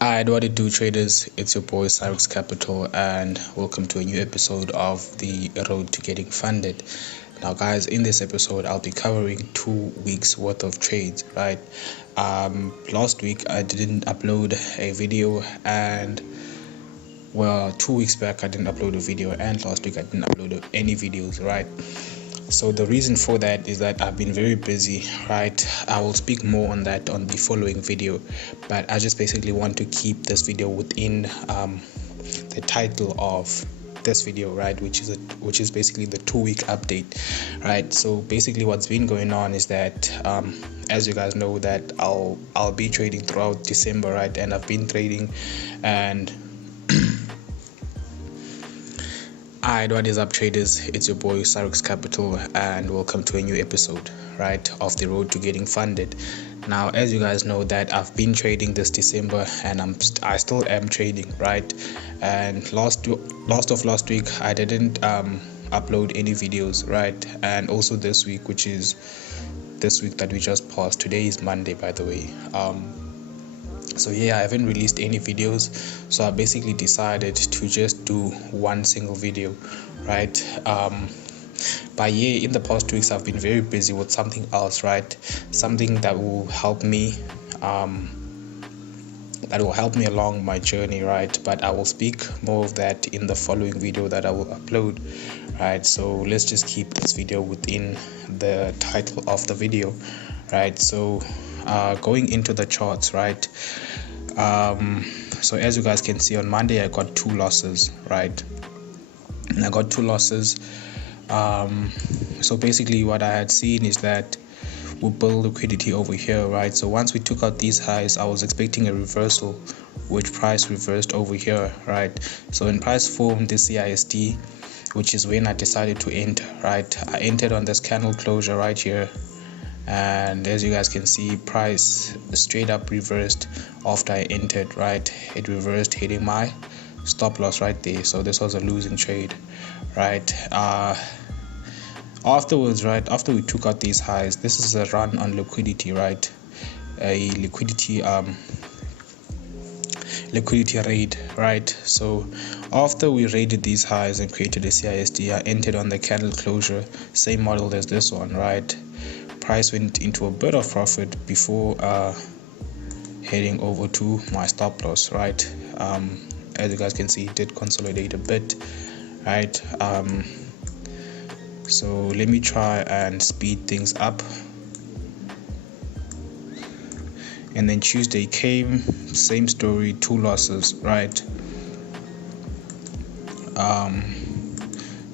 Alright, what it do, traders? It's your boy Cyrex Capital, and welcome to a new episode of the Road to Getting Funded. Now, guys, in this episode, I'll be covering 2 weeks worth of trades. Right? Last week I didn't upload a video, and 2 weeks back I didn't upload a video, and last week I didn't upload any videos. Right? So the reason for that is that I've been very busy, right? I will speak more on that on the following video, but I just basically want to keep this video within the title of this video, right, which is basically the 2-week update, right? So basically what's been going on is that as you guys know that I'll be trading throughout December, right? And I've been trading, and Alright, what is up, traders? It's your boy Cyrex Capital, and welcome to a new episode, right, of the Road to Getting Funded. Now, as you guys know that I've been trading this December, and I still am trading, right? And last week I didn't upload any videos, right? And also this week, which is this week that we just passed. Today is Monday, by the way. So yeah, I haven't released any videos, so I basically decided to just do one single video, right? But yeah, in the past 2 weeks I've been very busy with something else, right? Something that will help me along my journey, right? But I will speak more of that in the following video that I will upload, right? So let's just keep this video within the title of the video, right? So going into the charts, right? So as you guys can see, on Monday I got 2 losses, right? And I got 2 losses. So basically what I had seen is that we build liquidity over here, right? So once we took out these highs, I was expecting a reversal, which price reversed over here, right? So when price formed this CISD, which is when I decided to enter, right? I entered on this candle closure right here, and as you guys can see, price straight up reversed after I entered, right? It reversed, hitting my stop loss right there. So this was a losing trade, right? Afterwards, right, after we took out these highs, this is a run on liquidity, right? A liquidity raid, right? So after we raided these highs and created a CISD, I entered on the candle closure, same model as this one, right? Price went into a bit of profit before heading over to my stop loss, right? As you guys can see, it did consolidate a bit, right? So let me try and speed things up. And then Tuesday came, same story, 2 losses, right?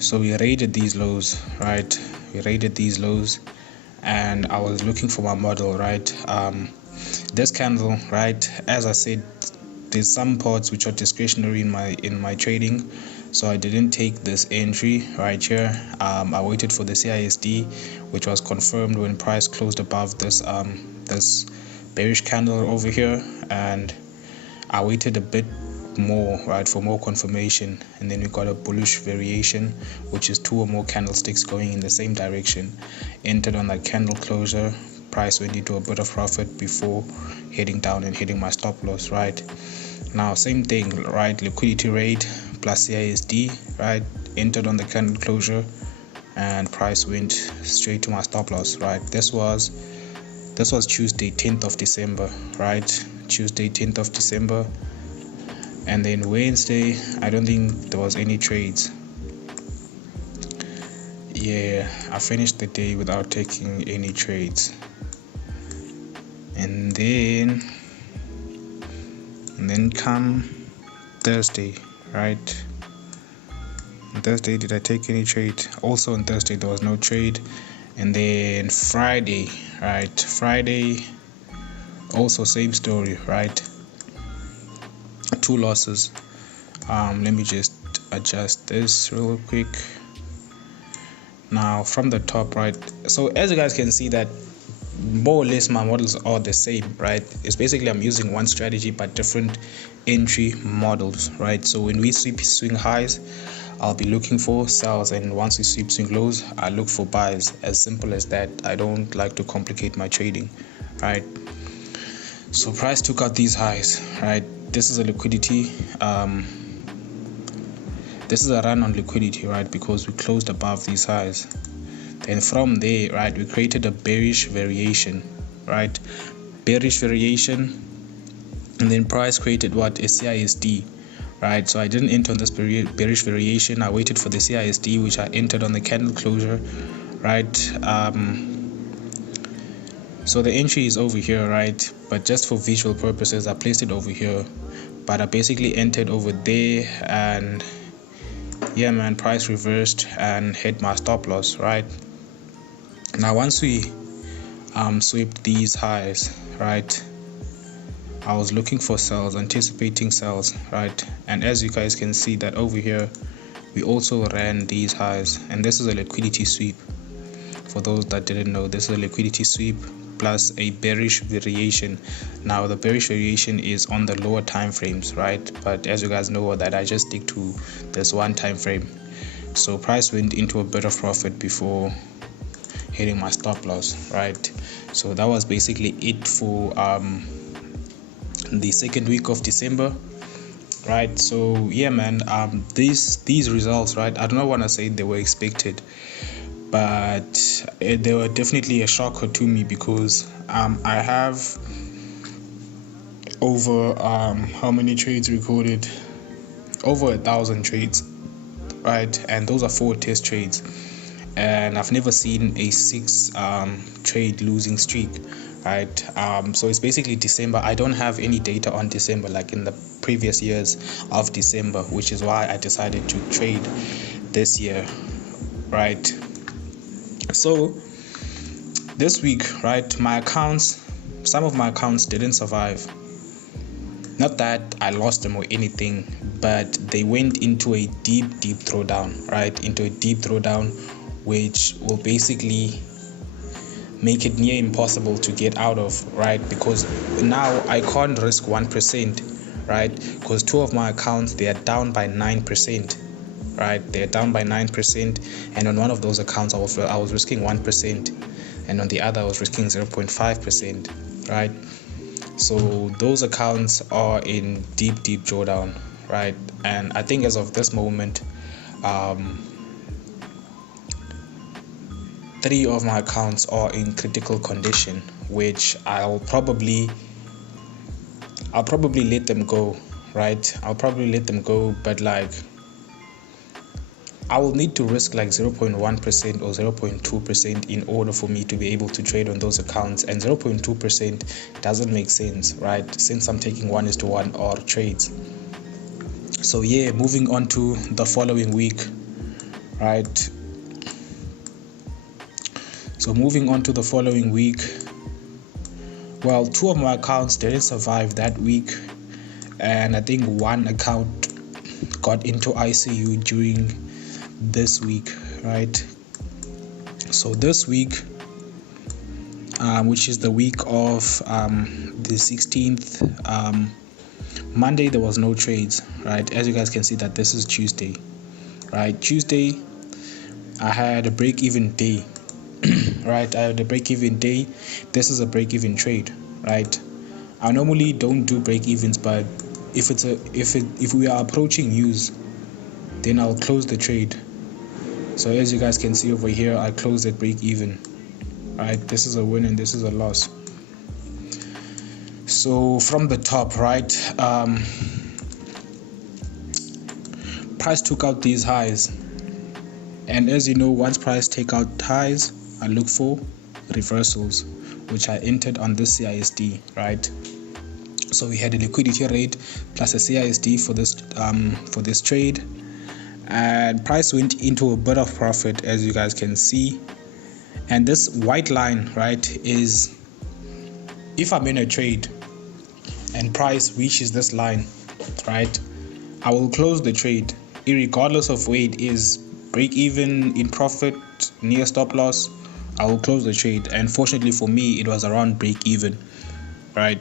So we raided these lows, right? And I was looking for my model, right? This candle, right, as I said, there's some parts which are discretionary in my trading, so I didn't take this entry right here. I waited for the CISD, which was confirmed when price closed above this this bearish candle over here, and I waited a bit more, right, for more confirmation, and then we got a bullish variation, which is 2 or more candlesticks going in the same direction. Entered on that candle closure, price went into a bit of profit before heading down and hitting my stop loss, right? Now same thing, right? Liquidity rate plus CISD, right? Entered on the candle closure, and price went straight to my stop loss, right? This was Tuesday 10th of December, right? Tuesday 10th of December. And then Wednesday, I don't think there was any trades. Yeah, I finished the day without taking any trades. And then come Thursday, right? On Thursday, did I take any trade? Also on Thursday there was no trade. And then Friday, right? Friday, also same story, right? 2 losses. Let me just adjust this real quick. Now from the top, right? So as you guys can see that more or less my models are the same, right? It's basically I'm using one strategy but different entry models, right? So when we sweep swing highs, I'll be looking for sells, and once we sweep swing lows, I look for buys. As simple as that. I don't like to complicate my trading, right? So price took out these highs, right? this is a liquidity, this is a run on liquidity, right, because we closed above these highs. And from there, right, we created a bearish variation, right, bearish variation, and then price created what? A CISD, right? So I didn't enter on this bearish variation. I waited for the CISD, which I entered on the candle closure, right? So the entry is over here, right, but just for visual purposes I placed it over here, but I basically entered over there, and yeah man, price reversed and hit my stop loss. Right now, once we swept these highs, right, I was looking for sells, anticipating sells, right, and as you guys can see that over here we also ran these highs, and this is a liquidity sweep. For those that didn't know, this is a liquidity sweep plus a bearish variation. Now the bearish variation is on the lower time frames, right, but as you guys know that I just stick to this one time frame. So price went into a bit of profit before hitting my stop loss, right? So that was basically it for the second week of December, right? So yeah man, these results, right, I don't want to say they were expected, but they were definitely a shocker to me, because I have over how many trades recorded? Over 1,000 trades, right, and those are 4 test trades, and I've never seen a 6 trade losing streak, right? So it's basically December. I don't have any data on December like in the previous years of December, which is why I decided to trade this year, right? So this week, right, my accounts, some of my accounts didn't survive. Not that I lost them or anything, but they went into a deep throwdown, right, into a deep throwdown, which will basically make it near impossible to get out of, right, because now I can't risk 1%, right, because 2 of my accounts, they are down by 9%, right, they're down by 9%, and on one of those accounts I was risking 1%, and on the other I was risking 0.5%, right? So those accounts are in deep drawdown, right? And I think as of this moment, 3 of my accounts are in critical condition, which I'll probably let them go, right? I'll probably let them go, but like I will need to risk like 0.1% or 0.2% in order for me to be able to trade on those accounts, and 0.2% doesn't make sense, right, since I'm taking 1:1 or trades. So yeah, moving on to the following week, right? So moving on to the following week, well, 2 of my accounts didn't survive that week, and I think 1 account got into ICU during this week, right? So this week, which is the week of the 16th, Monday there was no trades, right? As you guys can see that this is Tuesday, right? Tuesday I had a break-even day, right? I had a break-even day. This is a break-even trade, right? I normally don't do break-evens, but if we are approaching use, then I'll close the trade. So as you guys can see over here, I closed at break-even, right? This is a win and this is a loss. So from the top, right, price took out these highs, and as you know, once price take out highs, I look for reversals, which I entered on this CISD, right? So we had a liquidity rate plus a CISD for this trade, and price went into a bit of profit, as you guys can see. And this white line, right, is if I'm in a trade and price reaches this line, right, I will close the trade irregardless of where it is, break even, in profit, near stop loss. I will close the trade, and fortunately for me it was around break even, right?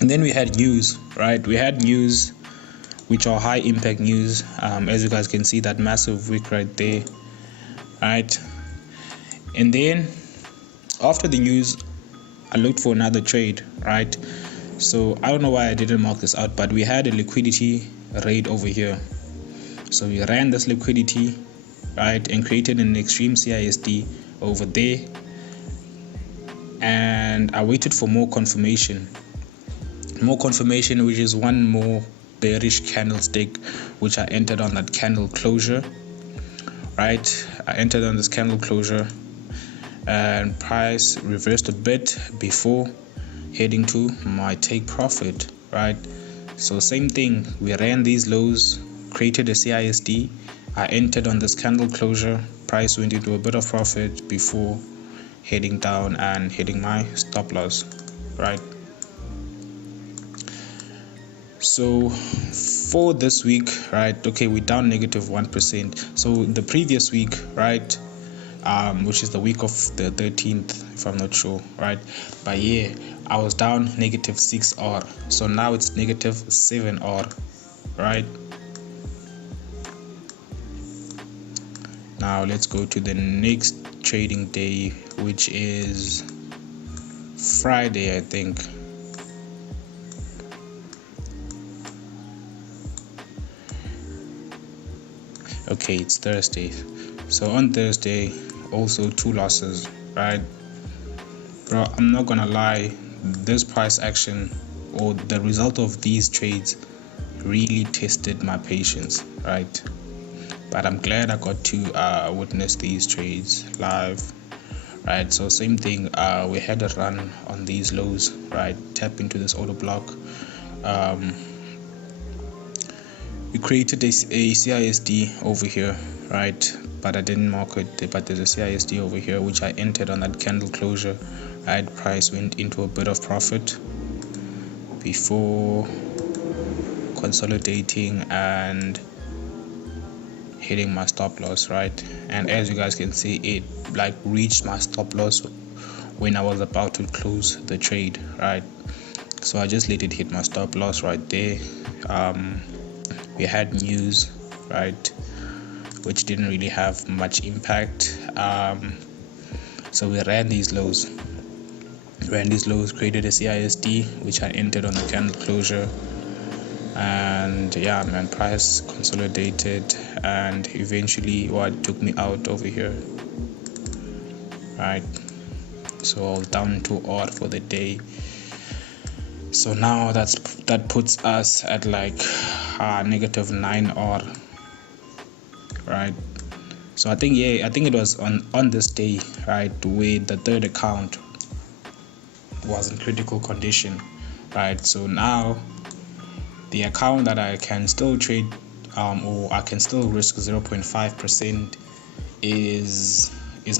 And then we had news, right? We had news, which are high impact news, as you guys can see that massive wick right there, right? And then after the news I looked for another trade, right? So I don't know why I didn't mark this out, but we had a liquidity rate over here. So we ran this liquidity, right, and created an extreme CISD over there, and I waited for more confirmation, which is one more bearish candlestick, which I entered on that candle closure, right? I entered on this candle closure, and price reversed a bit before heading to my take profit, right? So same thing, we ran these lows, created a CISD, I entered on this candle closure, price went into a bit of profit before heading down and hitting my stop loss, right? So for this week, right, okay, we're down negative 1%. So the previous week, right, which is the week of the 13th, if I'm not sure, right, but yeah, I was down negative 6R. So now it's negative 7R, right? Now let's go to the next trading day, which is Friday, I think. Okay, it's Thursday. So on Thursday, also 2 losses, right? Bro, I'm not gonna lie, this price action or the result of these trades really tested my patience, right? But I'm glad I got to witness these trades live, right? So same thing, we had a run on these lows, right? Tap into this order block. We created a CISD over here, right? But I didn't mark it, but there's a CISD over here which I entered on that candle closure, right? Price went into a bit of profit before consolidating and hitting my stop loss, right? And as you guys can see, it like reached my stop loss when I was about to close the trade, right? So I just let it hit my stop loss right there. We had news, right, which didn't really have much impact. So we ran these lows, created a CISD which I entered on the candle closure, and yeah man, price consolidated and eventually what took me out over here, right? So I was down to odd for the day. So now that puts us at like negative 9 odd, right? So I think it was on this day, right, where the third account was in critical condition, right? So now the account that I can still trade or I can still risk 0.5% is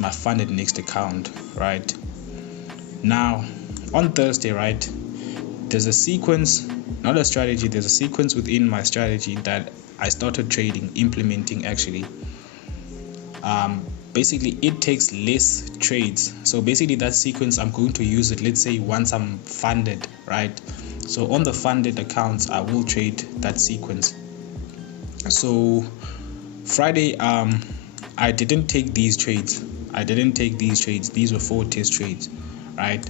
my funded next account, right? Now on Thursday, right, there's a sequence, not a strategy, there's a sequence within my strategy that I started implementing actually. Basically it takes less trades. So basically that sequence, I'm going to use it, let's say once I'm funded, right? So on the funded accounts, I will trade that sequence. So Friday, I didn't take these trades. These were 4 test trades, right?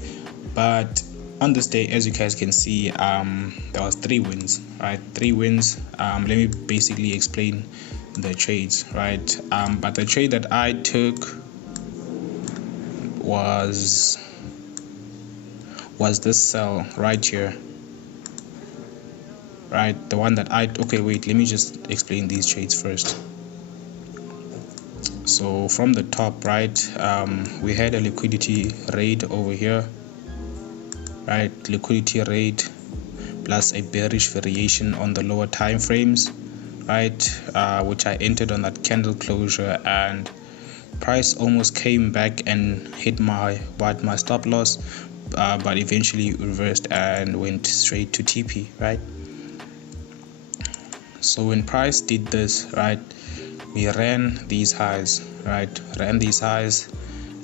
But on this day, as you guys can see, there was 3 wins, right? 3 wins. Let me basically explain the trades, right? But the trade that I took was this sell right here, right? The one that okay, wait, let me just explain these trades first. So from the top, right, we had a liquidity rate over here, right? Liquidity rate plus a bearish variation on the lower time frames, right, which I entered on that candle closure, and price almost came back and hit my stop loss, but eventually reversed and went straight to TP, right? So when price did this, right, we ran these highs,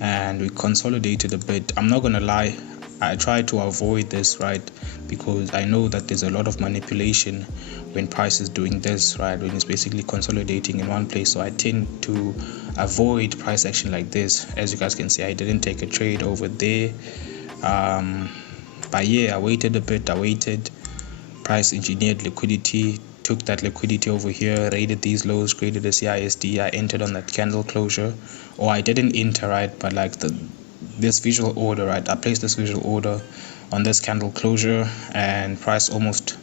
and we consolidated a bit. I'm not gonna lie, I try to avoid this, right, because I know that there's a lot of manipulation when price is doing this, right, when it's basically consolidating in one place. So I tend to avoid price action like this. As you guys can see, I didn't take a trade over there, But yeah, I waited a bit. Price engineered liquidity, took that liquidity over here, raided these lows, created a CISD. I entered on that candle closure, or I didn't enter, right? But like this visual order, right? I placed this visual order on this candle closure, and price almost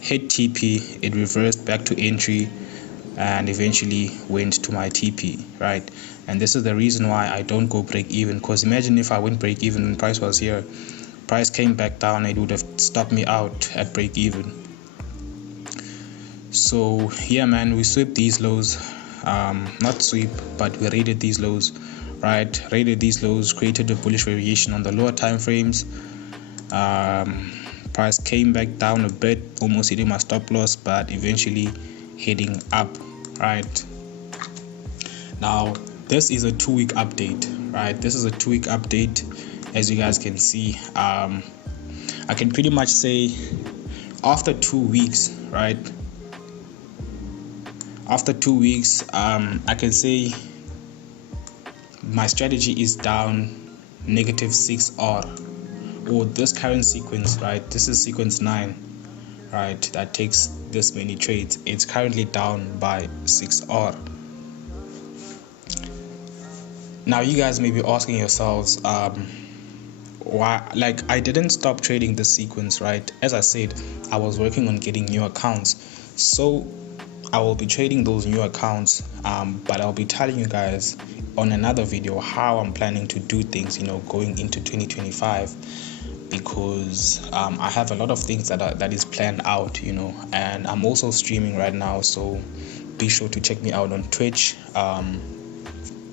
hit TP. It reversed back to entry and eventually went to my TP, right? And this is the reason why I don't go break even, because imagine if I went break even when price was here, price came back down, it would have stopped me out at break even. So yeah, man, we swept these lows, not sweep, but we raided these lows, right? Raided these lows, created a bullish variation on the lower time frames. Price came back down a bit, almost hitting my stop loss, but eventually heading up, right? Now this is a 2-week update, right? This is a 2-week update. As you guys can see, I can pretty much say after 2 weeks, right? After 2 weeks, I can say my strategy is down -6R, or this current sequence, right? This is sequence 9, right? That takes this many trades. It's currently down by 6R. Now you guys may be asking yourselves, why? Like, I didn't stop trading this sequence, right? As I said, I was working on getting new accounts, so I will be trading those new accounts, but I'll be telling you guys on another video how I'm planning to do things, going into 2025, because I have a lot of things that is planned out, and I'm also streaming right now, so be sure to check me out on Twitch.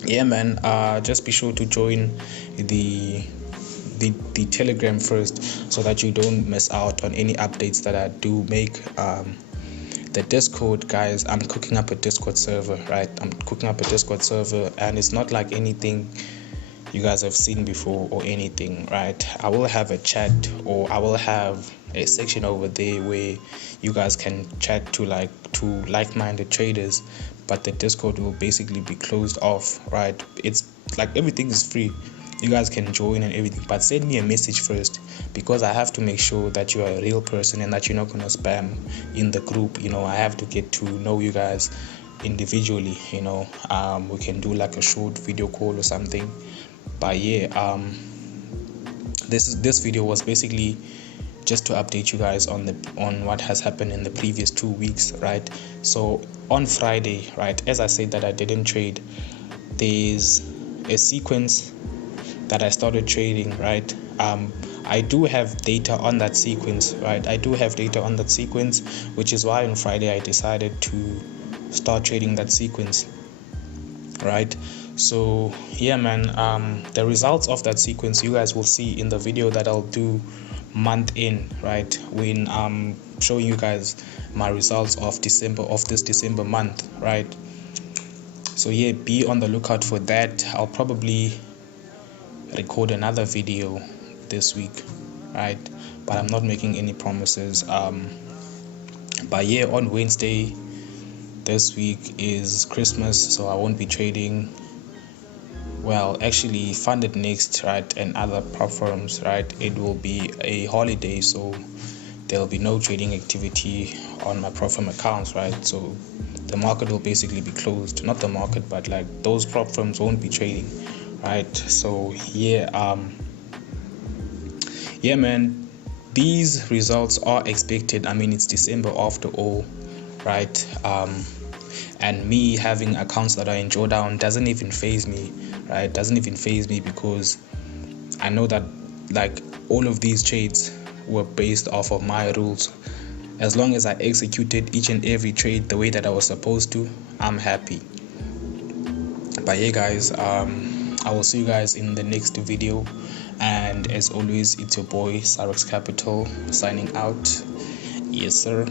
Yeah, man, just be sure to join the Telegram first, so that you don't miss out on any updates that I do make. The Discord, guys, I'm cooking up a Discord server, right? I'm cooking up a Discord server, and it's not like anything you guys have seen before or anything, right? I will have a chat, or I will have a section over there where you guys can chat to like-minded traders, but the Discord will basically be closed off, right? It's like everything is free. You guys can join and everything, but send me a message first, because I have to make sure that you are a real person and that you're not gonna spam in the group. I have to get to know you guys individually. We can do like a short video call or something. But yeah, this video was basically just to update you guys on what has happened in the previous 2 weeks, right? So on Friday, right, as I said that I didn't trade, there's a sequence that I started trading, right? I do have data on that sequence, right? I do have data on that sequence, which is why on Friday I decided to start trading that sequence, right? So yeah, man, the results of that sequence you guys will see in the video that I'll do month in, right, when I'm showing you guys my results of this December month, right? So yeah, be on the lookout for that. I'll probably record another video this week, right? But I'm not making any promises. But yeah, on Wednesday this week is Christmas, so I won't be trading. Well, actually, Funded Next, right, and other platforms, right, it will be a holiday, so there'll be no trading activity on my platform accounts, right? So the market will basically be closed. Not the market, but like those platforms won't be trading, right? So yeah, yeah, man, these results are expected. I mean, it's December after all, right? And me having accounts that are in drawdown doesn't even faze me, right? Doesn't even faze me, because I know that like all of these trades were based off of my rules. As long as I executed each and every trade the way that I was supposed to, I'm happy. But yeah, guys, I will see you guys in the next video, and as always, it's your boy Cyrex Capital signing out. Yes, sir.